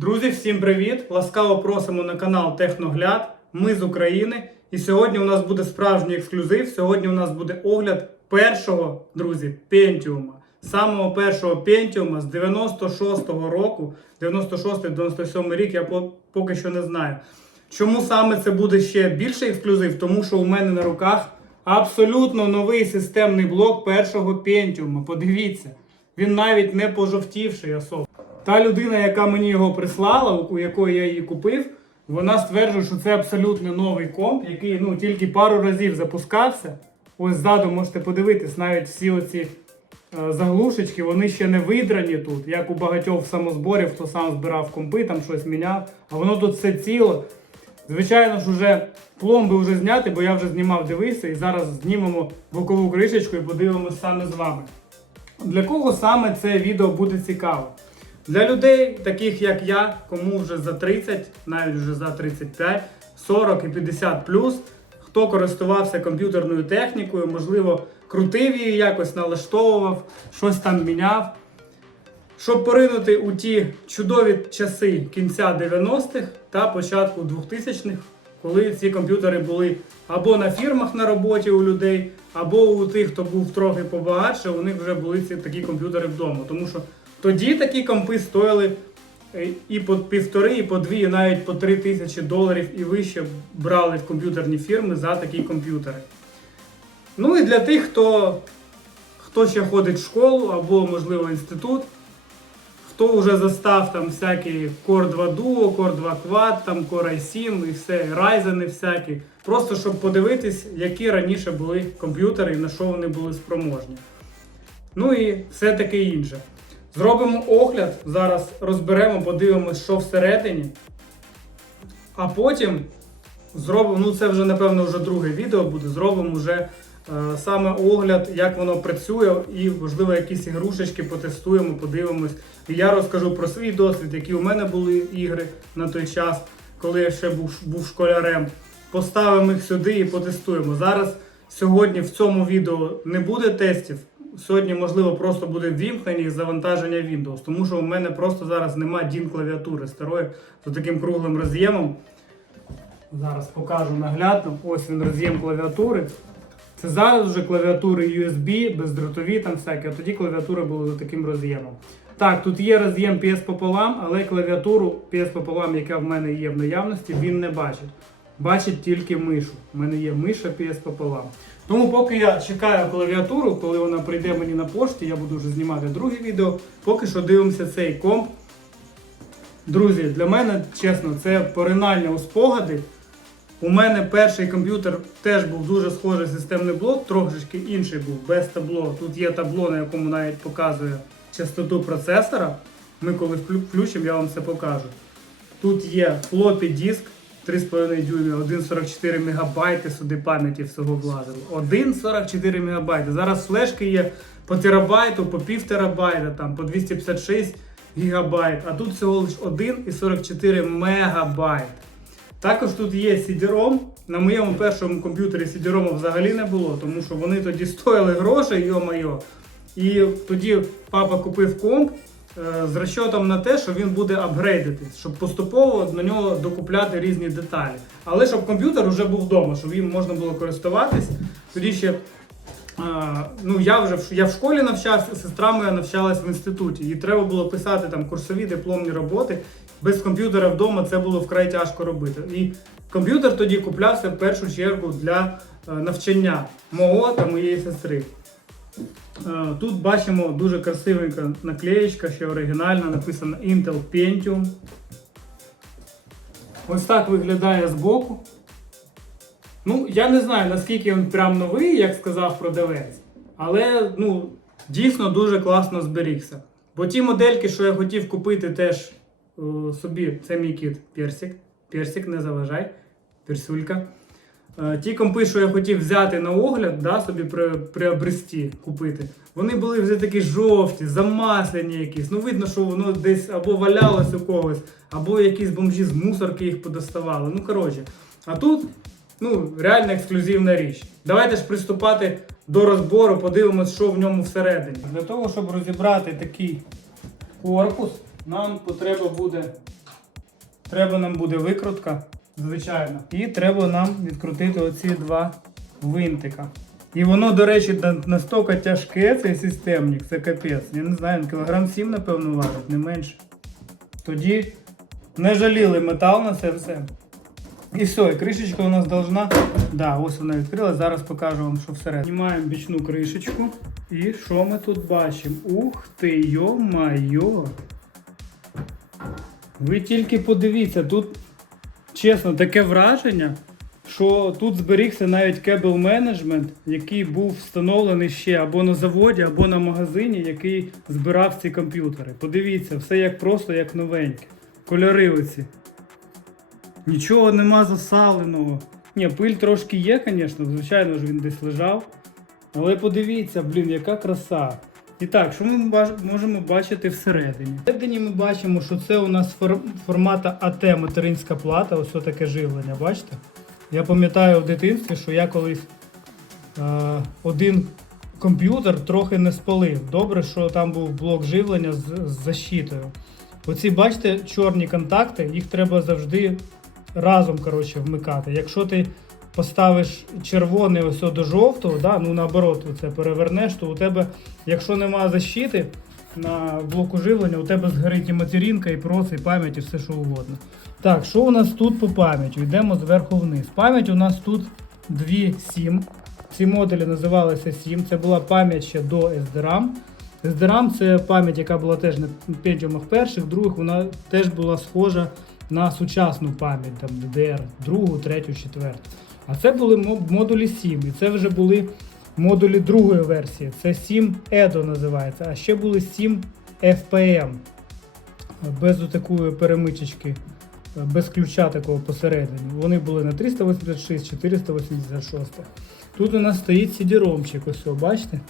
Друзі, всім привіт! Ласкаво просимо на канал Техногляд. Ми з України. І сьогодні у нас буде справжній ексклюзив. Сьогодні у нас буде огляд першого, друзі, Пентіума. Самого першого Пентіума з 96-го року, 96-97 рік, я поки що не знаю. Чому саме це буде ще більший ексклюзив? Тому що у мене на руках абсолютно новий системний блок першого Пентіума. Подивіться, він навіть не пожовтівший особо. Та людина, яка мені його прислала, у якої я її купив, вона стверджує, що це абсолютно новий комп, який ну, тільки пару разів запускався. Ось ззаду можете подивитись, навіть всі оці е, заглушечки, вони ще не видрані тут, як у багатьох самозборів, хто сам збирав компи, там щось міняв, а воно тут все ціло. Звичайно ж, уже пломби вже зняти, бо я вже знімав, дивився, і зараз знімемо бокову кришечку і подивимося саме з вами. Для кого саме це відео буде цікаво? Для людей, таких як я, кому вже за 30, навіть вже за 35, 40 і 50 хто користувався комп'ютерною технікою, можливо, крутив її якось, налаштовував, щось там міняв. Щоб поринути у ті чудові часи кінця 90-х та початку 2000-х, коли ці комп'ютери були або на фірмах на роботі у людей, або у тих, хто був трохи побагатше, у них вже були ці такі комп'ютери вдома. Тому що тоді такі компи стоїли е, і по півтори, і по дві, і навіть по три тисячі доларів і вище брали в комп'ютерні фірми за такі комп'ютери. Ну і для тих, хто, хто ще ходить в школу або, можливо, інститут, хто вже застав там всякі Core 2 Duo, Core 2 Quad, там Core i7 і все, Ryzen всякі. Просто щоб подивитись, які раніше були комп'ютери і на що вони були спроможні. Ну і все таке інше. Зробимо огляд, зараз розберемо, подивимось, що всередині. А потім зробимо, ну це вже напевно вже друге відео буде. Зробимо вже е, саме огляд, як воно працює, і можливо якісь ігрушечки потестуємо, подивимось. І я розкажу про свій досвід, які у мене були ігри на той час, коли я ще був, був школярем. Поставимо їх сюди і потестуємо. Зараз сьогодні в цьому відео не буде тестів. Сьогодні, можливо, просто буде вімкнення і завантаження Windows, тому що у мене просто зараз немає DIN клавіатури старої з таким круглим роз'ємом. Зараз покажу наглядно. Ось він роз'єм клавіатури. Це зараз вже клавіатури USB, бездротові там всякі, а тоді клавіатури були з таким роз'ємом. Так, тут є роз'єм PS пополам, але клавіатуру PS пополам, яка в мене є в наявності, він не бачить. Бачить тільки мишу. У мене є миша PS пополам. Тому поки я чекаю клавіатуру, коли вона прийде мені на пошті, я буду вже знімати друге відео. Поки що дивимося цей комп. Друзі, для мене, чесно, це поринання у спогади. У мене перший комп'ютер теж був дуже схожий системний блок, трошечки інший був, без табло. Тут є табло, на якому навіть показує частоту процесора. Ми коли включимо, я вам це покажу. Тут є флопі диск 3,5 дюйми, 1,44 МБ сюди пам'яті всього влазило. 1,44 МБ. Зараз флешки є по терабайту, по пів терабайта, там, по 256 гігабайт, а тут всього лише 1,44 МБ. Також тут є CD-ROM. На моєму першому комп'ютері CD-ROM взагалі не було, тому що вони тоді стоїли гроші, йо-майо. І тоді папа купив комп з розчотом на те, що він буде апгрейдитись, щоб поступово на нього докупляти різні деталі. Але щоб комп'ютер вже був вдома, щоб їм можна було користуватись. Тоді ще ну, я вже я в школі навчався, сестра моя навчалась в інституті. Їй треба було писати там курсові дипломні роботи. Без комп'ютера вдома це було вкрай тяжко робити. І комп'ютер тоді куплявся в першу чергу для е, навчання мого та моєї сестри. Е, Тут бачимо дуже красивенька наклеєчка, ще оригінальна, написано Intel Pentium. Ось так виглядає збоку. Ну, я не знаю, наскільки він прям новий, як сказав продавець, але ну, дійсно дуже класно зберігся. Бо ті модельки, що я хотів купити теж е, собі, це мій кіт Персик. Персик, не заважай, Персюлька. Е, Ті компи, що я хотів взяти на огляд, да, собі при, приобрести, купити, вони були вже такі жовті, замаслені якісь. Ну, видно, що воно десь або валялось у когось, або якісь бомжі з мусорки їх подоставали. Ну, коротше. А тут ну, реально ексклюзивна річ. Давайте ж приступати до розбору, подивимось, що в ньому всередині. Для того, щоб розібрати такий корпус, нам потреба буде треба нам буде викрутка, звичайно. І треба нам відкрутити оці два винтика. І воно, до речі, на- настільки тяжке, цей системник, це капець. Я не знаю, кілограм 7, напевно, важить, не менше. Тоді не жаліли метал на це все. І все, і кришечка у нас должна. Да, ось вона відкрила. Зараз покажу вам, що всередині. Знімаємо бічну кришечку. І що ми тут бачимо? Ух ти, йо-майо. Ви тільки подивіться, тут чесно, таке враження, що тут зберігся навіть кебл менеджмент, який був встановлений ще або на заводі, або на магазині, який збирав ці комп'ютери. Подивіться, все як просто, як новеньке. Кольори оці. Нічого нема засаленого. Ні, пиль трошки є, звісно, звичайно ж він десь лежав. Але подивіться, блін, яка краса. І так, що ми можемо бачити всередині? Всередині ми бачимо, що це у нас формата АТ материнська плата, ось таке живлення, бачите? Я пам'ятаю в дитинстві, що я колись е, один комп'ютер трохи не спалив. Добре, що там був блок живлення з, з защитою. Оці, бачите, чорні контакти, їх треба завжди разом коротше, вмикати. Якщо ти поставиш червоний ось до жовтого, да, ну наоборот, це перевернеш, то у тебе, якщо немає защити на блоку живлення, у тебе згорить і материнка, і проц, і пам'ять, і все що угодно. Так, що у нас тут по пам'яті? Йдемо зверху вниз. Пам'ять у нас тут дві SIM. Ці модулі називалися SIM. Це була пам'ять ще до SDRAM. SDRAM це пам'ять, яка була теж на Pentium перших, других, вона теж була схожа на сучасну пам'ять, там DDR, другу, третю, четверту. А це були модулі 7, і це вже були модулі другої версії. Це 7 EDO називається, а ще були 7 FPM. Без такої перемичечки, без ключа такого посередині. Вони були на 386, 486. Тут у нас стоїть CD-ромчик, ось, бачите?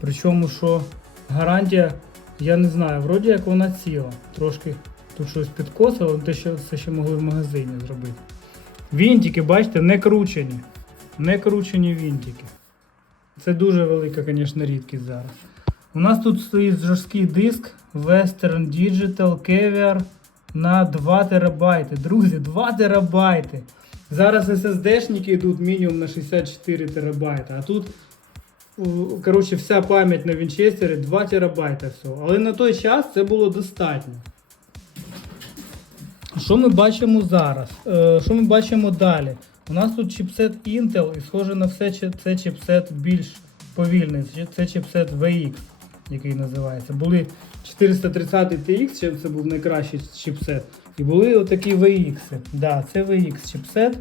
Причому, що гарантія, я не знаю, вроді як вона ціла. Трошки тут щось підкосило, те, що це ще могли в магазині зробити. Вінтики, бачите, не кручені. Не кручені вінтики. Це дуже велика, звісно, рідкість зараз. У нас тут стоїть жорсткий диск Western Digital Caviar на 2 терабайти. Друзі, 2 терабайти. Зараз SSD-шники йдуть мінімум на 64 терабайти, а тут коротше, вся пам'ять на Вінчестері 2 терабайта всього. Але на той час це було достатньо. Що ми бачимо зараз? Е, що ми бачимо далі? У нас тут чіпсет Intel, і схоже на все, це чіпсет більш повільний. Це- чіпсет VX, який називається. Були 430 TX, чи це був найкращий чіпсет. І були отакі VX. Да, це VX чіпсет.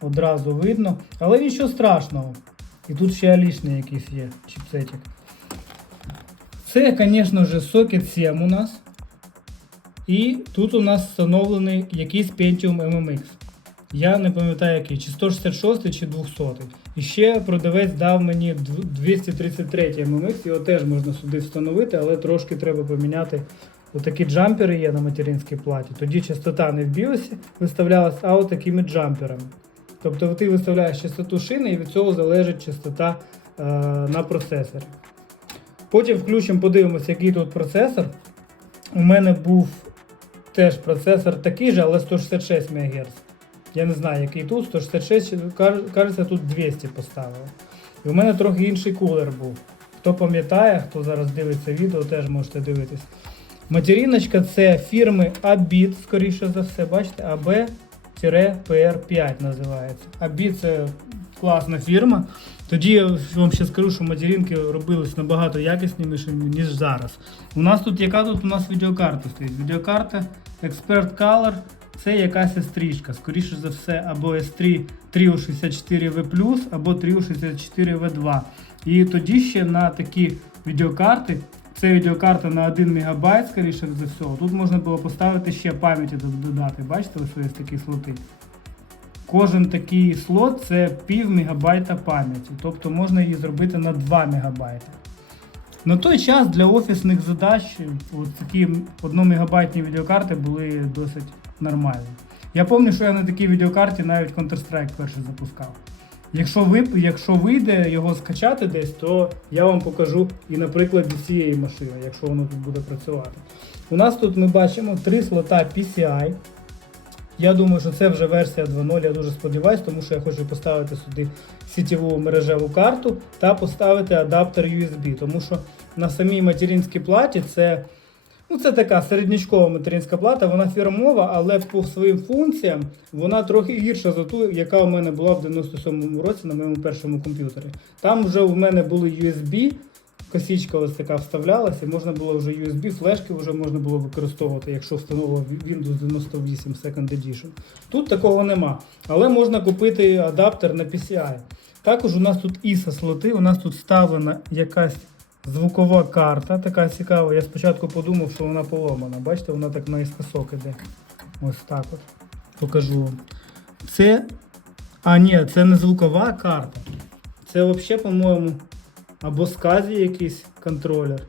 Одразу видно. Але нічого страшного. І тут ще алішний якийсь є чіпсетик. Це, звісно ж, Socket 7 у нас. І тут у нас встановлений якийсь Pentium MMX. Я не пам'ятаю який, чи 166 чи 200. І ще продавець дав мені 233 MMX, його теж можна сюди встановити, але трошки треба поміняти. Отакі джампери є на материнській платі. Тоді частота не в біосі виставлялась, а отакими джамперами. Тобто ти виставляєш частоту шини і від цього залежить частота е, на процесорі. Потім включимо, подивимося, який тут процесор. У мене був теж процесор такий же, але 166 МГц. Я не знаю, який тут, 166, каж- кажеться, тут 200 поставили. І у мене трохи інший кулер був. Хто пам'ятає, хто зараз дивиться відео, теж можете дивитись. Материночка це фірми Abit, скоріше за все, бачите, AB-PR5 називається. Abit це класна фірма. Тоді я вам ще скажу, що материнки робились набагато якіснішими, ніж зараз. У нас тут яка тут у нас відеокарта стоїть? Відеокарта Expert Color це якась стрічка, скоріше за все, або S3 364V+, або 364V2. І тоді ще на такі відеокарти, це відеокарта на 1 МБ, скоріше за все, тут можна було поставити ще пам'яті дод- додати. Бачите, ось є такі слоти. Кожен такий слот це пів мегабайта пам'яті, тобто можна її зробити на 2 мегабайти. На той час для офісних задач от такі 1 мегабайтні відеокарти були досить нормальні. Я пам'ятаю, що я на такій відеокарті навіть Counter-Strike перший запускав. Якщо, ви, якщо вийде його скачати десь, то я вам покажу і на прикладі цієї машини, якщо воно тут буде працювати. У нас тут ми бачимо три слота PCI. Я думаю, що це вже версія 2.0, я дуже сподіваюся, тому що я хочу поставити сюди сітєву мережеву карту та поставити адаптер USB, тому що на самій материнській платі це, ну, це така середнячкова материнська плата, вона фірмова, але по своїм функціям вона трохи гірша за ту, яка у мене була в 97-му році на моєму першому комп'ютері. Там вже у мене були USB, косічка ось така вставлялася, можна було вже USB, флешки вже можна було використовувати, якщо встановив Windows 98 Second Edition. Тут такого нема. Але можна купити адаптер на PCI. Також у нас тут ISA слоти, у нас тут вставлена якась звукова карта, така цікава. Я спочатку подумав, що вона поломана. Бачите, вона так наіскосок іде. Ось так от. Покажу вам. Це. А, ні, це не звукова карта. Це взагалі, по-моєму, або сказі якийсь контролер.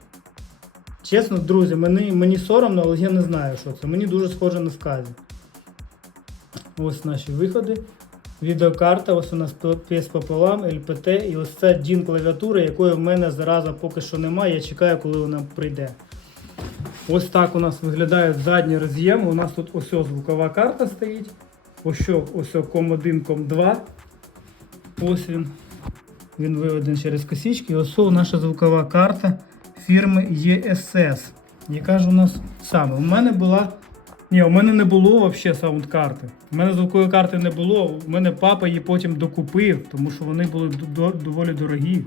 Чесно, друзі, мені, мені соромно, але я не знаю, що це. Мені дуже схоже на сказі. Ось наші виходи. Відеокарта, ось у нас PS пополам, LPT і ось це DIN клавіатура, якої в мене зараза поки що немає. Я чекаю, коли вона прийде. Ось так у нас виглядають задні роз'єми. У нас тут ось звукова карта стоїть. Ось ось COM 1, COM 2. Ось він. Він виведений через косички. Ось наша звукова карта фірми ESS. Яка ж у нас саме? У мене була. Ні, у мене не було взагалі саунд-карти. У мене звукової карти не було. У мене папа її потім докупив, тому що вони були доволі дорогі.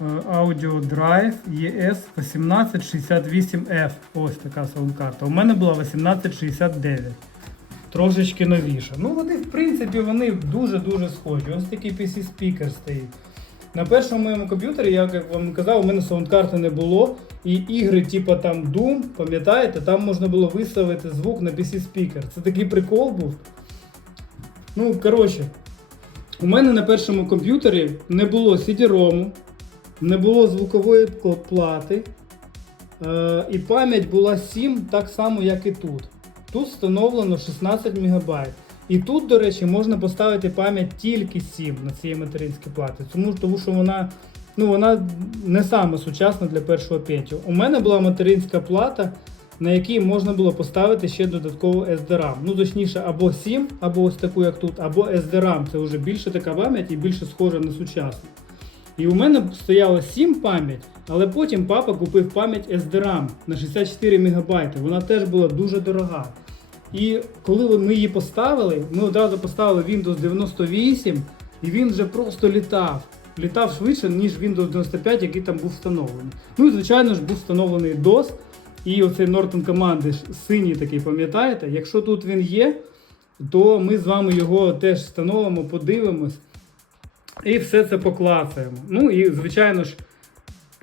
Е, Audio Drive ES 1868F. Ось така саунд-карта. У мене була 1869. Трошечки новіша. Ну, вони, в принципі, вони дуже-дуже схожі. Ось такий PC спікер стоїть. На першому моєму комп'ютері, я як вам казав, у мене саундкарти не було. І ігри, типу там Doom, пам'ятаєте, там можна було виставити звук на PC спікер. Це такий прикол був. Ну, коротше, у мене на першому комп'ютері не було CD-ROM, не було звукової плати. Е, і пам'ять була 7, так само, як і тут. Тут встановлено 16 МБ. І тут, до речі, можна поставити пам'ять тільки 7 на цій материнській платі. Тому, тому що вона, ну, вона не саме сучасна для першого п'ятю. У мене була материнська плата, на якій можна було поставити ще додатково SDRAM. Ну, точніше, або 7, або ось таку, як тут, або SDRAM. Це вже більше така пам'ять і більше схожа на сучасну. І у мене стояло 7 пам'ять, але потім папа купив пам'ять SDRAM на 64 МБ. Вона теж була дуже дорога. І коли ми її поставили, ми одразу поставили Windows 98, і він вже просто літав. Літав швидше, ніж Windows 95, який там був встановлений. Ну і звичайно ж був встановлений DOS. І оцей Norton Commander синій такий, пам'ятаєте? Якщо тут він є, то ми з вами його теж встановимо, подивимось. І все це поклацаємо. Ну і, звичайно ж,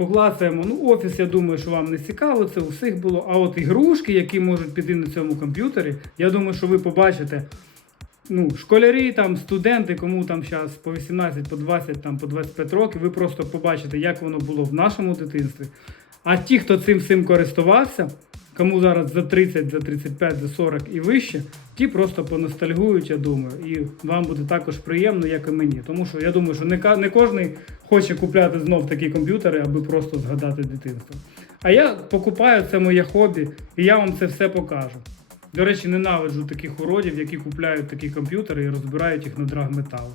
поклацаємо. Ну, офіс, я думаю, що вам не цікаво, це у всіх було. А от ігрушки, які можуть піти на цьому комп'ютері, я думаю, що ви побачите. Ну, школярі, там, студенти, кому там зараз по 18, по 20, там, по 25 років, ви просто побачите, як воно було в нашому дитинстві. А ті, хто цим всім користувався, кому зараз за 30, за 35, за 40 і вище, ті просто поностальгують, я думаю. І вам буде також приємно, як і мені. Тому що я думаю, що не, кожен хоче купляти знов такі комп'ютери, аби просто згадати дитинство. А я покупаю це моє хобі, і я вам це все покажу. До речі, ненавиджу таких уродів, які купляють такі комп'ютери і розбирають їх на драгметали.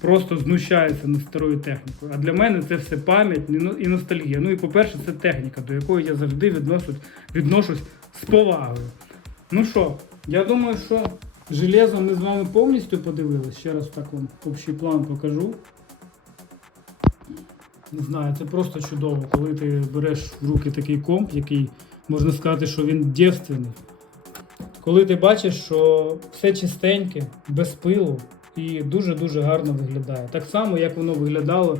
Просто знущаються над старою технікою. А для мене це все пам'ять і ностальгія. Ну і по-перше, це техніка, до якої я завжди відношусь, відношусь з повагою. Ну що, я думаю, що железо ми з вами повністю подивились. Ще раз так вам общий план покажу. Не знаю, це просто чудово, коли ти береш в руки такий комп, який можна сказати, що він дівственний. Коли ти бачиш, що все чистеньке, без пилу і дуже-дуже гарно виглядає. Так само, як воно виглядало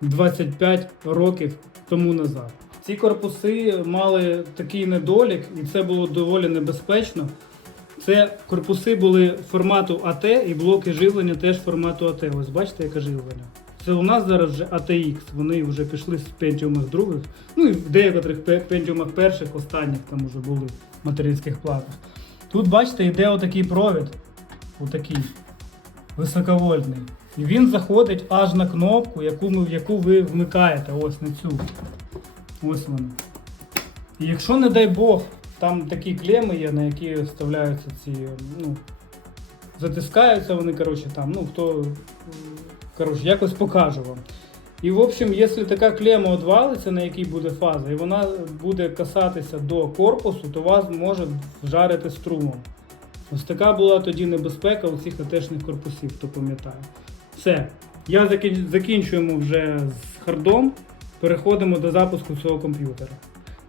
25 років тому назад. Ці корпуси мали такий недолік, і це було доволі небезпечно. Це корпуси були формату АТ і блоки живлення теж формату АТ. Ось бачите, яке живлення. Це у нас зараз вже ATX, вони вже пішли з Pentium других, ну і в деяких Pentium перших, останніх там вже були в материнських платах. Тут, бачите, йде отакий провід, отакий, високовольтний. І він заходить аж на кнопку, яку, яку ви вмикаєте, ось на цю. Ось вона. І якщо, не дай Бог, там такі клеми є, на які вставляються ці, ну, затискаються вони, коротше, там, ну, хто, коротше, якось покажу вам. І, в общем, якщо така клема одвалиться, на якій буде фаза, і вона буде касатися до корпусу, то вас може вжарити струмом. Ось така була тоді небезпека у цих АТшних корпусів, хто пам'ятає. Все. Я закінчуємо вже з хардом. Переходимо до запуску цього комп'ютера.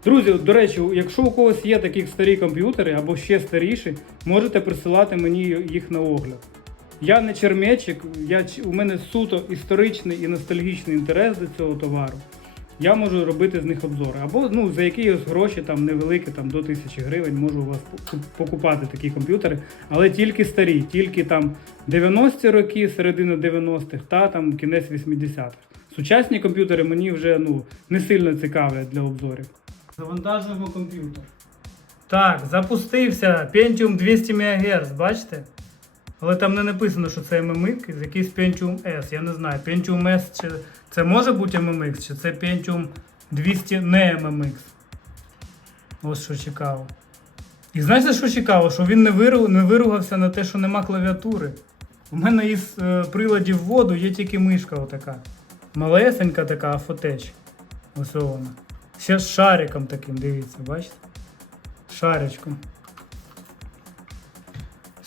Друзі, до речі, якщо у когось є такі старі комп'ютери або ще старіші, можете присилати мені їх на огляд. Я не чермечик, я, у мене суто історичний і ностальгічний інтерес до цього товару. Я можу робити з них обзори. Або ну, за якісь гроші там невеликі, там до 1000 гривень, можу у вас покупати такі комп'ютери, але тільки старі, тільки там 90-ті роки, середина 90-х та там кінець 80-х. Сучасні комп'ютери мені вже ну, не сильно цікавлять для обзорів. Завантажуємо комп'ютер. Так, запустився Pentium 200 МГц, бачите? Але там не написано, що це MMX, якийсь Pentium S. Я не знаю, Pentium S чи це може бути MMX, чи це Pentium 200 не MMX. Ось що цікаво. І знаєте, що цікаво? Що він не, виру... не виругався на те, що нема клавіатури. У мене із е, приладів вводу є тільки мишка отака. Малесенька така фотеч. Ось вона. Ще з шариком таким, дивіться, бачите? Шаричком.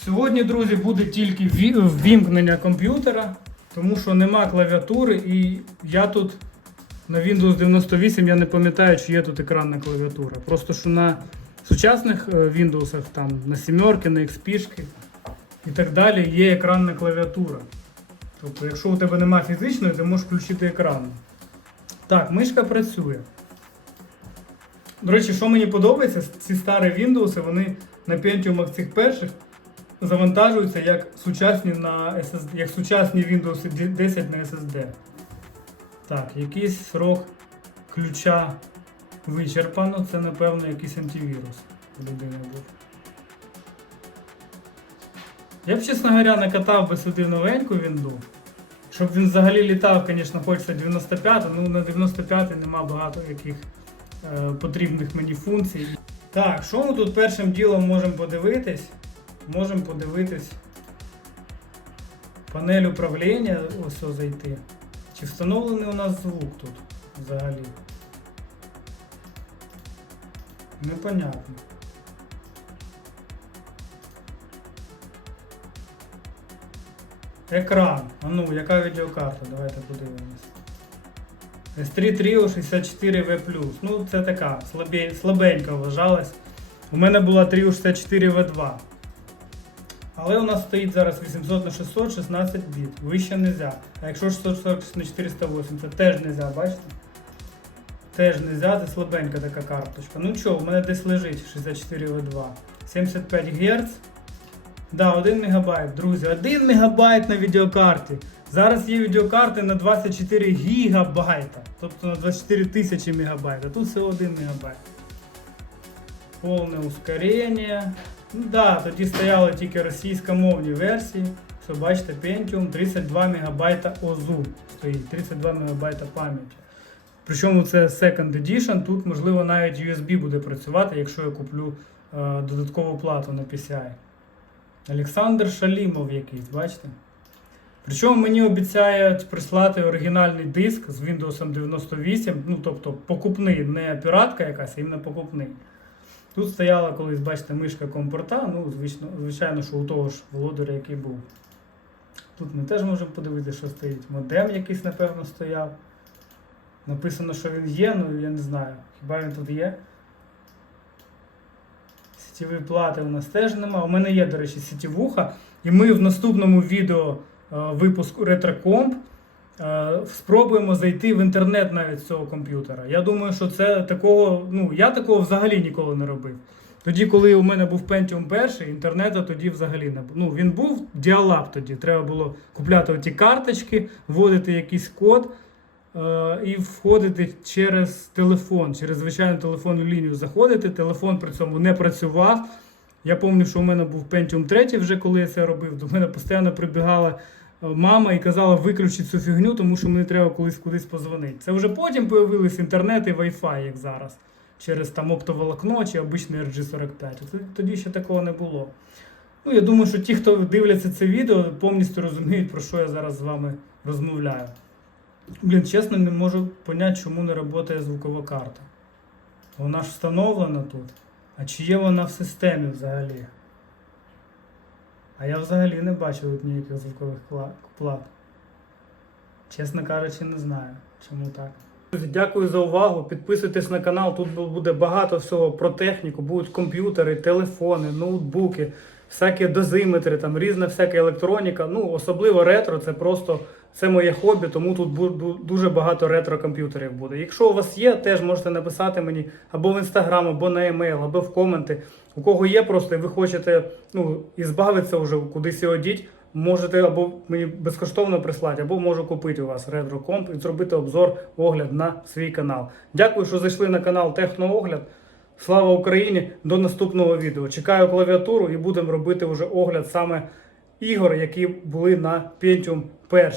Сьогодні, друзі, буде тільки ввімкнення комп'ютера, тому що нема клавіатури, і я тут на Windows 98 я не пам'ятаю, чи є тут екранна клавіатура. Просто що на сучасних е, Windows, там, на сімерки, на XP і так далі є екранна клавіатура. Тобто, якщо у тебе немає фізичної, ти можеш включити екранну. Так, мишка працює. До речі, що мені подобається, ці старі Windows, вони на Pentium цих перших завантажуються як сучасні на SSD, як сучасні Windows 10 на SSD. Так, якийсь срок ключа вичерпано, це напевно якийсь антивірус людини був. Я б, чесно говоря, накатав би сюди новеньку вінду. Щоб він взагалі літав, звісно, хочеться 95, ну на 95 нема багато яких е, потрібних мені функцій. Так, що ми тут першим ділом можемо подивитись? Можемо подивитись панель управління, ось зайти. Чи встановлений у нас звук тут взагалі? Непонятно. Екран. А ну, яка відеокарта? Давайте подивимось. S3 Trio 64V+. Ну, це така, слабенька вважалась. У мене була Trio 64V2. Але у нас стоїть зараз 800 на 600 16 біт. Вище не можна. А якщо 640 на 408, це теж не можна, бачите? Теж не можна, це слабенька така карточка. Ну що, у мене десь лежить 64 в 2 75 Гц. Да, 1 МБ, друзі, 1 МБ на відеокарті. Зараз є відеокарти на 24 гігабайта, тобто на 24 тисячі мегабайт, а тут всього 1 МБ. Повне ускорення. Ну да, тоді стояли тільки російськомовні версії. Все, бачите, Pentium 32 МБ ОЗУ стоїть, 32 МБ пам'яті. Причому це Second Edition, тут можливо навіть USB буде працювати, якщо я куплю е, додаткову плату на PCI. Олександр Шалімов якийсь, бачите? Причому мені обіцяють прислати оригінальний диск з Windows 98, ну тобто покупний, не піратка якась, а іменно покупний. Тут стояла колись, бачите, мишка компорта, ну, звично, звичайно, що у того ж володаря, який був. Тут ми теж можемо подивитися, що стоїть. Модем якийсь, напевно, стояв. Написано, що він є, ну я не знаю. Хіба він тут є? Сітєві плати у нас теж нема. У мене є, до речі, сітєвуха. І ми в наступному відео е, випуску е, спробуємо зайти в інтернет навіть з цього комп'ютера. Я думаю, що це такого, ну я такого взагалі ніколи не робив. Тоді, коли у мене був Pentium перший, інтернету тоді взагалі не було. Ну, він був діалаб тоді. Треба було купляти оті карточки, вводити якийсь код е, і входити через телефон, через звичайну телефонну лінію заходити. Телефон при цьому не працював. Я пам'ятаю, що у мене був Pentium 3 вже коли я це робив. До мене постійно прибігала е, мама і казала виключити цю фігню, тому що мені треба колись кудись позвонити. Це вже потім появились інтернет і Wi-Fi, як зараз. через там оптоволокно чи обичний RG45. Це- Тоді ще такого не було. Ну, я думаю, що ті, хто дивляться це відео, повністю розуміють, про що я зараз з вами розмовляю. Блін, чесно, не можу поняти, чому не працює звукова карта. Вона ж встановлена тут. А чи є вона в системі взагалі? А я взагалі не бачу ніяких звукових плат. Чесно кажучи, не знаю, чому так. Дякую за увагу. Підписуйтесь на канал. Тут буде багато всього про техніку. Будуть комп'ютери, телефони, ноутбуки, всякі дозиметри, там різна всяка електроніка. Ну, особливо ретро, це просто це моє хобі, тому тут дуже багато ретро комп'ютерів буде. Якщо у вас є, теж можете написати мені або в інстаграм, або на емейл, або в коменти. У кого є просто, і ви хочете ну, і збавитися вже кудись і одіть, можете або мені безкоштовно прислати, або можу купити у вас ретрокомп і зробити обзор, огляд на свій канал. Дякую, що зайшли на канал Техноогляд. Слава Україні! До наступного відео. Чекаю клавіатуру і будемо робити вже огляд саме ігор, які були на Pentium 1.